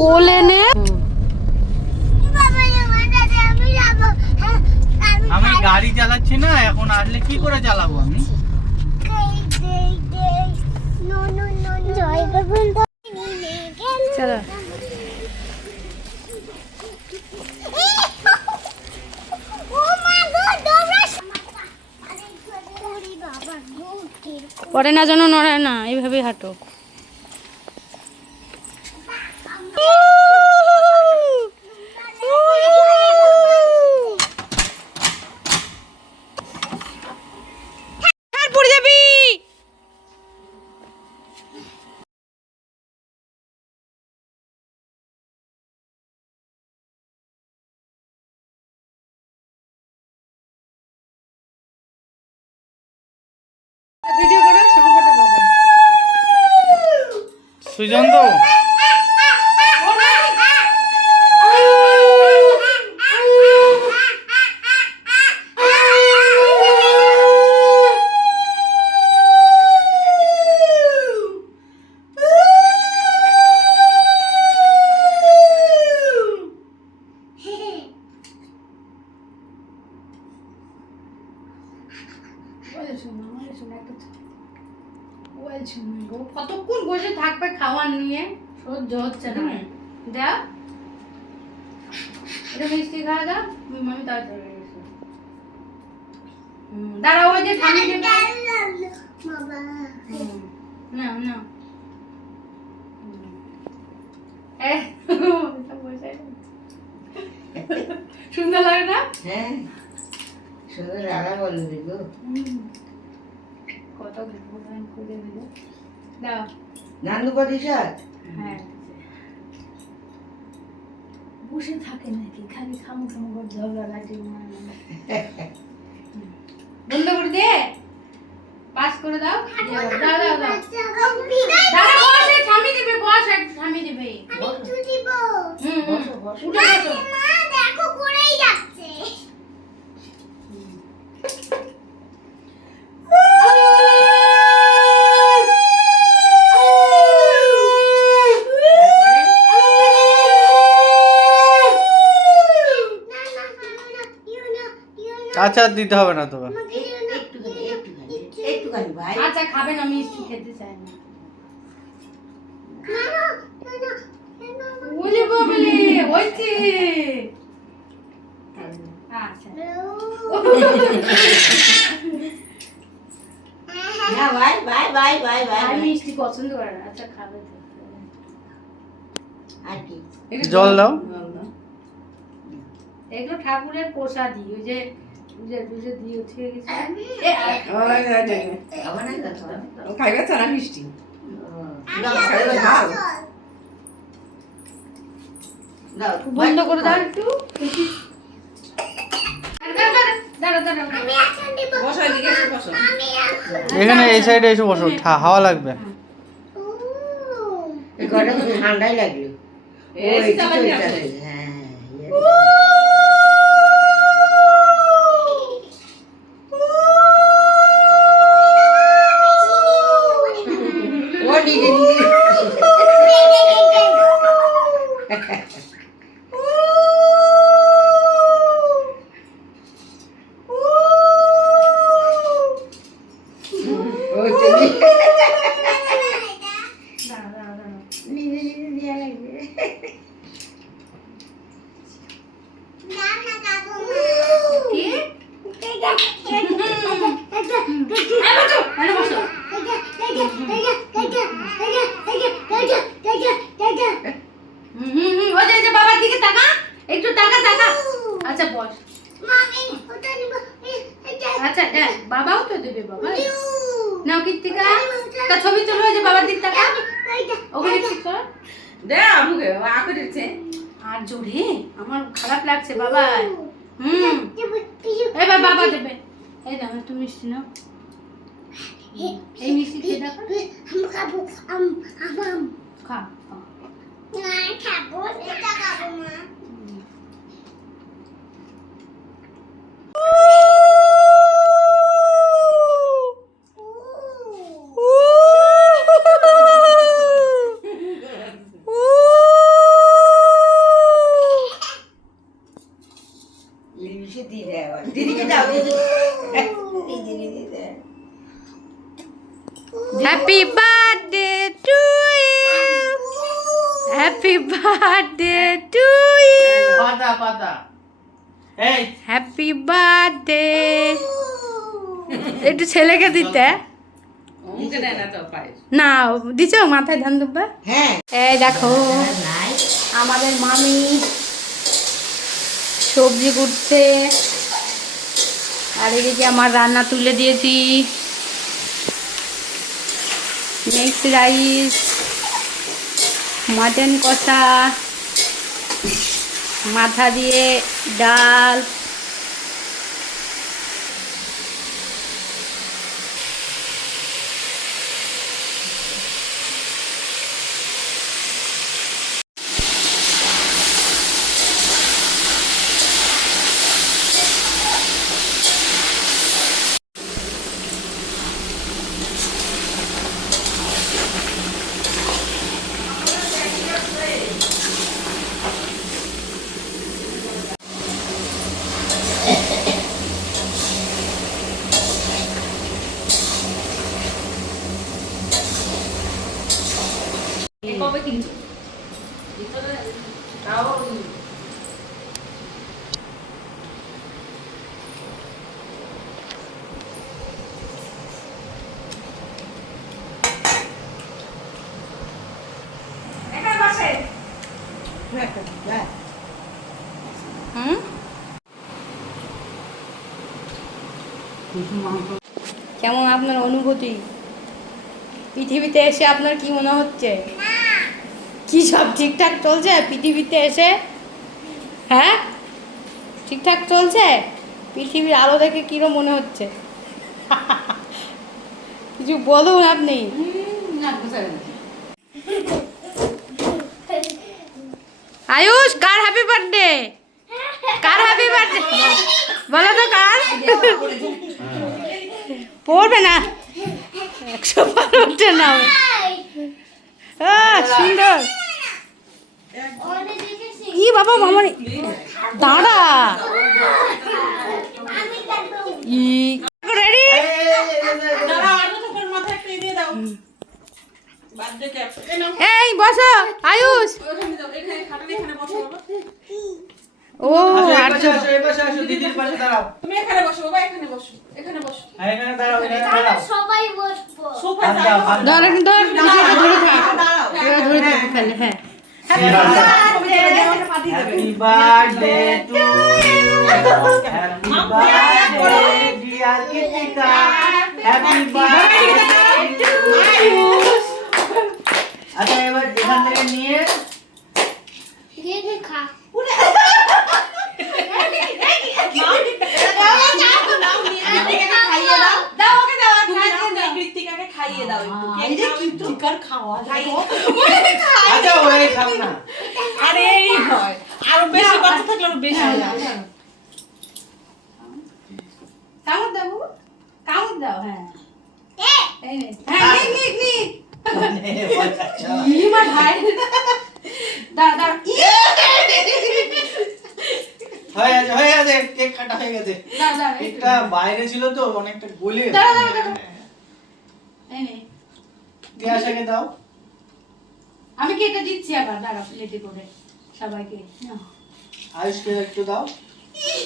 কোলে নে। আমি গাড়ি চালাচ্ছি না এখন আসলে কি করে চালাবো আমি? জয় চলো ও মা গো দৌড়া ওরে বাবা গো পরে না যেন নড়ে না এইভাবেই হাঁটো। বুঝান তো Olha, Juna, olha, Juna, কতক্ষণ বসে থাকবে খাওয়ার নিয়ে? সহ্য হচ্ছে না। দেখ। এটা মিষ্টি খাওয়া দাও। আমি তার চলে গেছি হুম, দাঁড়াও ওই যে থামি দেবে না না। সুন্দর লাগে না? হ্যাঁ। সুন্দর রাগা বলবি গো। দাও হ্যাঁ বসে থাকে নাকি খালি খামো খামো করে ঝগড়া লাগে বন্ধ করে দে পাস করে দাও দাও দাও। দাও বসে থামিয়ে দিবে বস। একটু থামিয়ে দিবে একটু দিব হুম বসো বসো দেখো করেই যাচ্ছে না না না ইউ না আর দিতে হবে না তোকে আমাকে ইউ না একটুখানি একটুখানি একটুখানি ভাই আচ্ছা খাবেন আমি মিষ্টি খেতে চাই না। না না না না না ওলে বাবলে হইছে আচ্ছা না ভাই ভাই ভাই ভাই ভাই। আমি মিষ্টি পছন্দ করে না আচ্ছা খাবে আর কি? জল দাও। এগুলো ঠাকুরের প্রসাদই ওই যে তো? মিষ্টি? বন্ধ করে দাও একটু। দাঁড়া দাঁড়া দাঁড়া আমি এখন এই সাইডে এসে বসো ঠা- হাওয়া লাগবে। এই ঘরটা তো ঠান্ডাই লাগল। হ্যাঁ ও নিজে নিজে ও তো নিজে দাঁড়া দাঁড়া দাঁড়া নিজে নিজে দেয়া লাগবে না না কাকু কি আরে বসো হুম হুম হুম ওই যে ওই যে বাবার দিকে তাকা একটু তাকা তাকা আচ্ছা বস আচ্ছা দেখ বাবাও তো দেবে বাবা তা ছবি ওই যে বাবার দিক তাকা ওখানে ঠিক কর দে আমুকে আ করেছে আর জোরে আমার খারাপ লাগছে বাবা হুম এবার বাবা দেবে এই দাও একটু মিষ্টি নাও এই মিষ্টি খেয়ে দেখো খাব আম আম খা খাব happy birthday to you happy birthday to you পাতা পাতা এই হ্যাপি বার্থডে একটু ছেলেকে দিতে। মুখে দেয় না তো পায়ে না দিছ? মাথায় ধান দুব্বা হ্যাঁ। এই দেখো আমাদের মামি সবজি কুটছে। আর এদিকে আমার রান্না তুলে দিয়েছি। মিক্স রাইস মাটন কষা মাথা দিয়ে ডাল কেমন আপনার অনুভূতি? পৃথিবীতে এসে আপনার কি মনে হচ্ছে? কি সব ঠিকঠাক চলছে? পৃথিবীতে এসে? হ্যাঁ? ঠিকঠাক চলছে? পৃথিবীর আলো দেখে কিরম মনে হচ্ছে? কিছু বলুন আপনি। না আয়ুষ কার হ্যাপি বার্থডে কার হ্যাপি বার্থডে বলো তো কার? পড়বে না? একশো বার উঠে আহ, সুন্দর। ই বাবা মামার দাঁড়া। ই রেডি এই বসো আয়ুষ ও আর আসো, আসো, দিদির পাশে দাঁড়াও। তুমি এখানে বসো বাবা এখানে বসো এখানে বসো। আর এখানে দাঁড়াও, এখানে দাঁড়াও। সবাই বসবো। দাও, হাত দাও। ধর এখন ধর নিচেটা ধরে থাক। এবার ধরে থাক খালি হ্যাঁ। Happy birthday to you. Happy birthday, dear Kritika. Happy birthday to you. আচ্ছা এবার এখান থেকে নিয়ে খা দাও ওকে দাও আর খাইয়ে দাও কৃতিকাকে খাইয়ে দাও একটু কেক খাওয়া খাইয়ে আচ্ছা ওরাই খাও না। আরে এই হয়। আরও বেশি বাচ্চা থাকলে আরও বেশি হয় কামড় দাও বাবু। কামড় দাও হ্যাঁ। এই নে। হ্যাঁ নিক নিক নিক ই মা ভাই। দাঁড়া দাঁড়া। ই! হয়ে গেছে হয়ে গেছে কেক কাটা হয়ে গেছে। দাঁড়া দাঁড়া। কেকটা বাইরে ছিল তো অনেকটা গলে গেছে। দাঁড়া, দাঁড়া, দাঁড়া। এই নে তিয়াশাকে দাও। আমি কেটে দিচ্ছি আবার? দাঁড়া প্লেটে করে। সবাইকে। আয়ুষকে একটু দাও।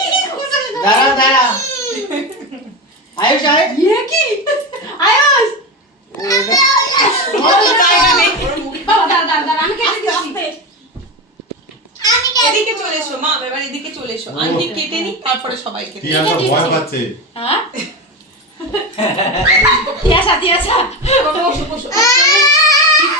দাঁড়া দাঁড়া। আয়ুষ আয়। ইয়ে কি? আয়ুষ! তারপরে সবাইকে দিই। ভয় পাচ্ছে। হ্যাঁ তিয়াসা তিয়াসা বসো বসো কীর্তি হবে ছোট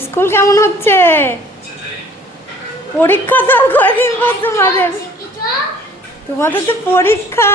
স্কুল কেমন হচ্ছে? পরীক্ষা তো আর কয়দিন পর তোমাদের? তোমাদের তো পরীক্ষা।